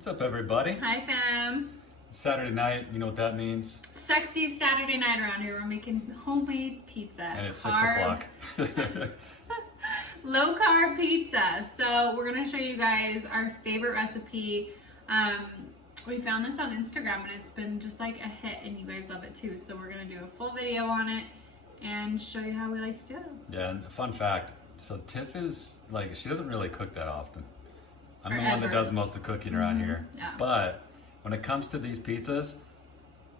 What's up, everybody? Hi, fam. It's Saturday night, you know what that means? Sexy Saturday night around here. We're making homemade pizza. And it's 6 o'clock. Low carb pizza. So we're gonna show you guys our favorite recipe. We found this on Instagram and it's been just like a hit and you guys love it too. So we're gonna do a full video on it and show you how we like to do it. Yeah, and a fun fact, so Tiff is, like, she doesn't really cook that often. I'm the Or one that ever. does most of the cooking around here. Yeah. But when it comes to these pizzas,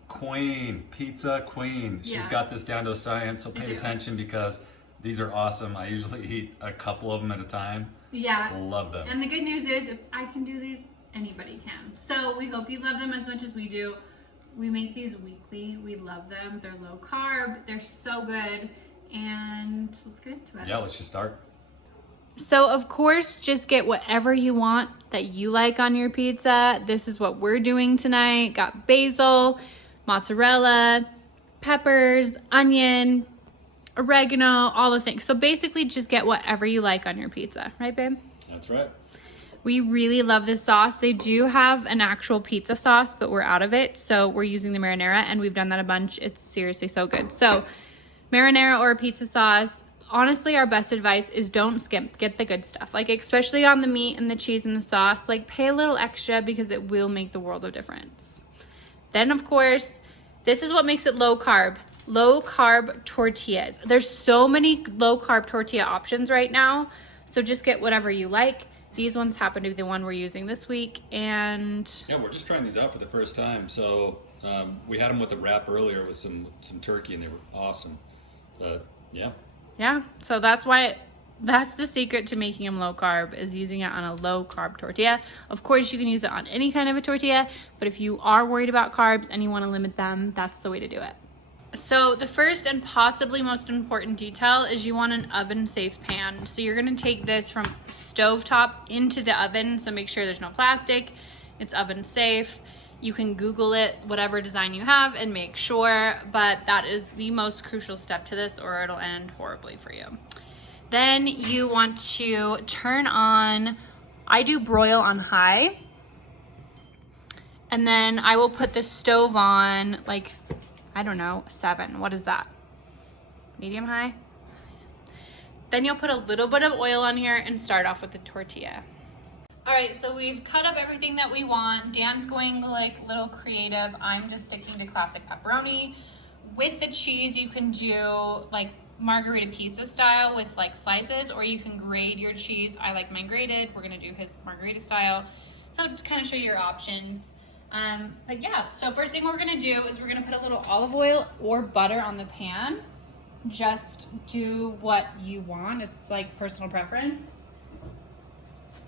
queen, pizza queen. She's Yeah. got this down to a science, so I pay do. attention because these are awesome. I usually eat a couple of them at a time. Yeah. Love them. And the good news is if I can do these, anybody can. So we hope you love them as much as we do. We make these weekly. We love them. They're low carb. They're so good. And let's get into it. Yeah, let's just start. So of course, just get whatever you want that you like on your pizza. This is what we're doing tonight. Got basil, mozzarella, peppers, onion, oregano, all the things. So basically just get whatever you like on your pizza. Right, babe? That's right. We really love this sauce. They do have an actual pizza sauce, but we're out of it. So we're using the marinara and we've done that a bunch. It's seriously so good. So marinara or pizza sauce. Honestly, our best advice is don't skimp. Get the good stuff. Like, especially on the meat and the cheese and the sauce, like pay a little extra because it will make the world of difference. Then, of course, this is what makes it low carb. Low carb tortillas. There's so many low carb tortilla options right now. So just get whatever you like. These ones happen to be the one we're using this week. And Yeah, we're just trying these out for the first time. So we had them with a wrap earlier with some turkey, and they were awesome. But yeah. yeah, so that's the secret to making them low carb, is using it on a low carb tortilla. Of course, you can use it on any kind of a tortilla, but if you are worried about carbs and you want to limit them, that's the way to do it. So the first and possibly most important detail is you want an oven safe pan. So you're going to take this from stovetop into the oven. So make sure there's no plastic. It's oven safe. You can Google it, whatever design you have, and make sure, but that is the most crucial step to this or it'll end horribly for you. Then you want to turn on, I do broil on high, and then I will put the stove on, like, I don't know, 7. What is that? Medium high? Then you'll put a little bit of oil on here and start off with the tortilla. All right, so we've cut up everything that we want. Dan's going like a little creative. I'm just sticking to classic pepperoni. With the cheese, you can do like margarita pizza style with like slices, or you can grate your cheese. I like mine grated. We're gonna do his margarita style. So just kind of show you your options. But yeah, so first thing we're gonna do is we're gonna put a little olive oil or butter on the pan. Just do what you want. It's like personal preference.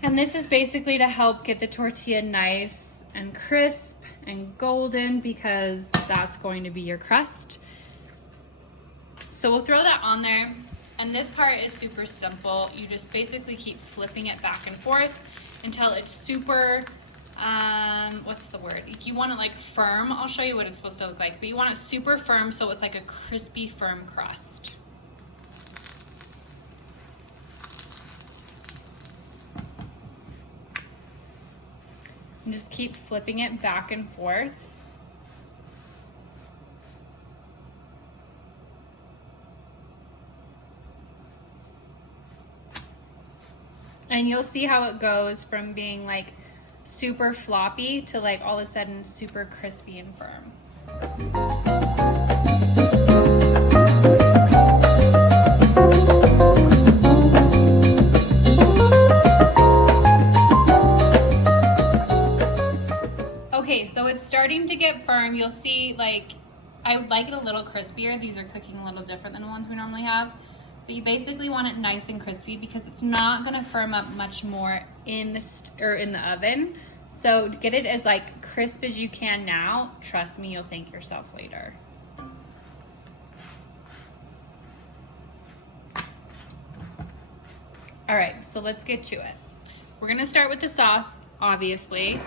And this is basically to help get the tortilla nice and crisp and golden, because that's going to be your crust. So we'll throw that on there. And this part is super simple. You just basically keep flipping it back and forth until it's super, what's the word? If you want it like firm, I'll show you what it's supposed to look like. But you want it super firm so it's like a crispy, firm crust. And just keep flipping it back and forth. And you'll see how it goes from being like super floppy to like all of a sudden super crispy and firm. Okay, so it's starting to get firm. You'll see, like, I would like it a little crispier. These are cooking a little different than the ones we normally have. But you basically want it nice and crispy because it's not gonna firm up much more in the oven. So get it as like crisp as you can now. Trust me, you'll thank yourself later. All right, so let's get to it. We're gonna start with the sauce, obviously.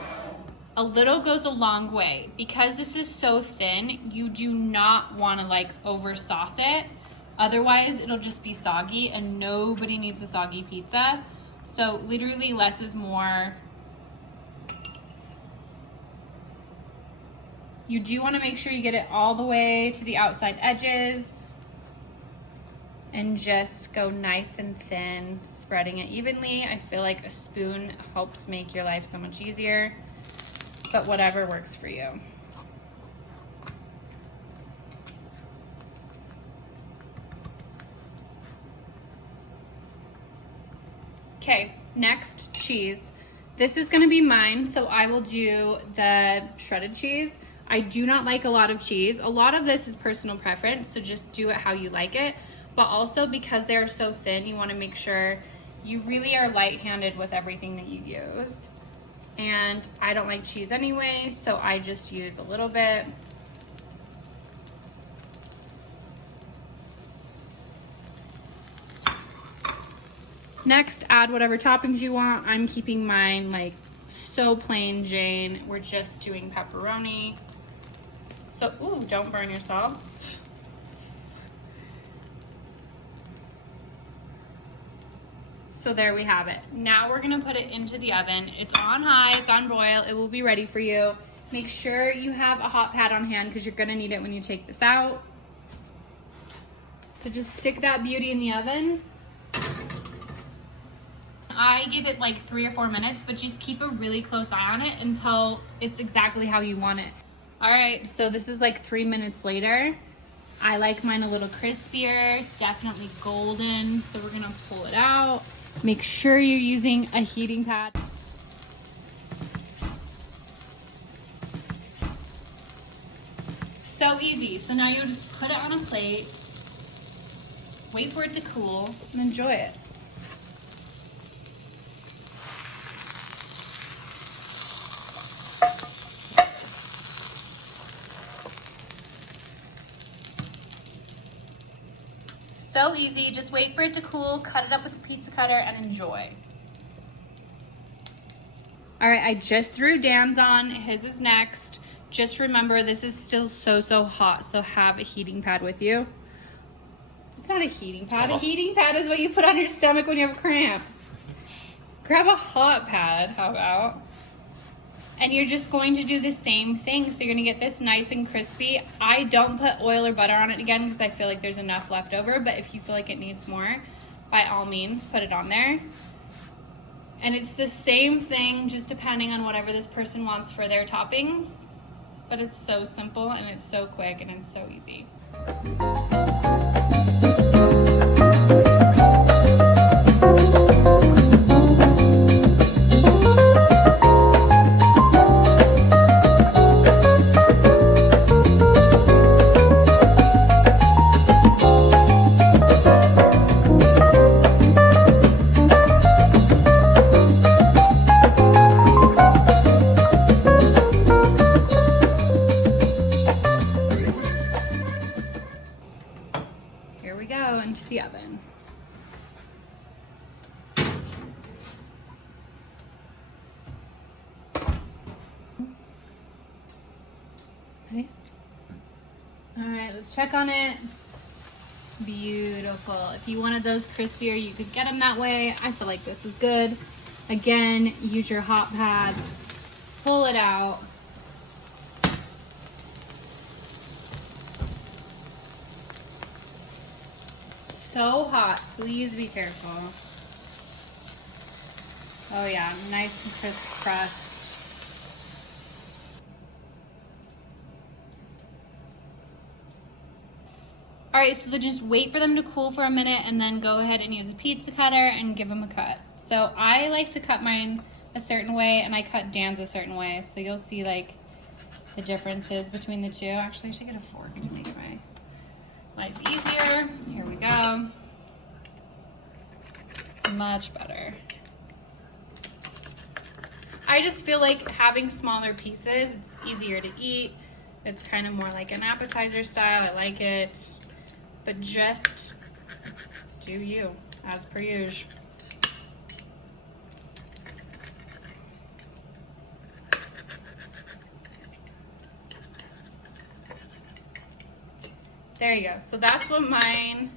A little goes a long way. Because this is so thin, you do not want to like over sauce it. Otherwise, it'll just be soggy and nobody needs a soggy pizza. So literally less is more. You do want to make sure you get it all the way to the outside edges and just go nice and thin, spreading it evenly. I feel like a spoon helps make your life so much easier, but whatever works for you. Okay, next, cheese. This is gonna be mine, so I will do the shredded cheese. I do not like a lot of cheese. A lot of this is personal preference, so just do it how you like it. But also because they're so thin, you wanna make sure you really are light-handed with everything that you use. And I don't like cheese anyway, so I just use a little bit. Next, add whatever toppings you want. I'm keeping mine like so plain Jane. We're just doing pepperoni. So, ooh, don't burn yourself. So there we have it. Now we're gonna put it into the oven. It's on high, it's on broil. It will be ready for you. Make sure you have a hot pad on hand because you're gonna need it when you take this out. So just stick that beauty in the oven. I give it like 3 or 4 minutes, but just keep a really close eye on it until it's exactly how you want it. All right, so this is like 3 minutes later. I like mine a little crispier, definitely golden. So we're gonna pull it out. Make sure you're using a heating pad. So easy. So now you'll just put it on a plate, wait for it to cool, and enjoy it. So easy, just wait for it to cool, cut it up with a pizza cutter, and enjoy. All right, I just threw Dan's on, his is next. Just remember, this is still so hot, so have a heating pad with you. It's not a heating pad. A heating pad is what you put on your stomach when you have cramps. Grab a hot pad, how about? And you're just going to do the same thing. So you're gonna get this nice and crispy. I don't put oil or butter on it again because I feel like there's enough left over, but if you feel like it needs more, by all means, put it on there. And it's the same thing, just depending on whatever this person wants for their toppings. But it's so simple and it's so quick and it's so easy. Here we go, into the oven. Ready? All right, let's check on it. Beautiful. If you wanted those crispier, you could get them that way. I feel like this is good. Again, use your hot pad, pull it out. So hot, please be careful. Oh yeah, nice and crisp crust. All right, so just wait for them to cool for a minute and then go ahead and use a pizza cutter and give them a cut. So I like to cut mine a certain way and I cut Dan's a certain way. So you'll see like the differences between the two. Actually, I should get a fork to make my life easier. Here we go. Much better. I just feel like having smaller pieces, it's easier to eat. It's kind of more like an appetizer style. I like it. But just do you, as per usual. There you go. So that's what mine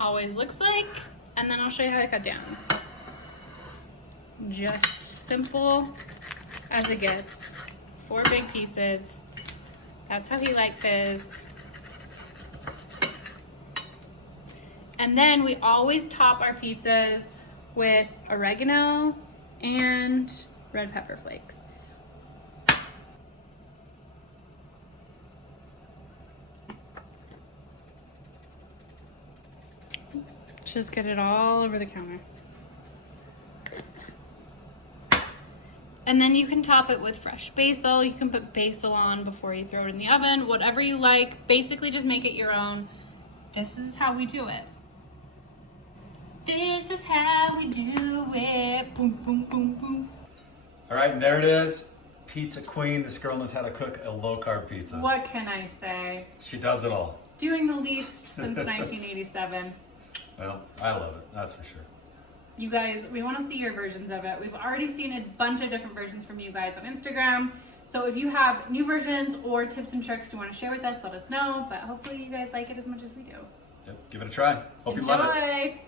always looks like. And then I'll show you how I cut down. Just simple as it gets. 4 big pieces. That's how he likes his. And then we always top our pizzas with oregano and red pepper flakes. Just get it all over the counter. And then you can top it with fresh basil. You can put basil on before you throw it in the oven, whatever you like. Basically just make it your own. This is how we do it. This is how we do it. Boom, boom, boom, boom. All right, and there it is. Pizza queen. This girl knows how to cook a low-carb pizza. What can I say? She does it all. Doing the least since 1987. Well, I love it. That's for sure. You guys, we want to see your versions of it. We've already seen a bunch of different versions from you guys on Instagram. So if you have new versions or tips and tricks you want to share with us, let us know. But hopefully you guys like it as much as we do. Yep, give it a try. Hope you love it. Enjoy!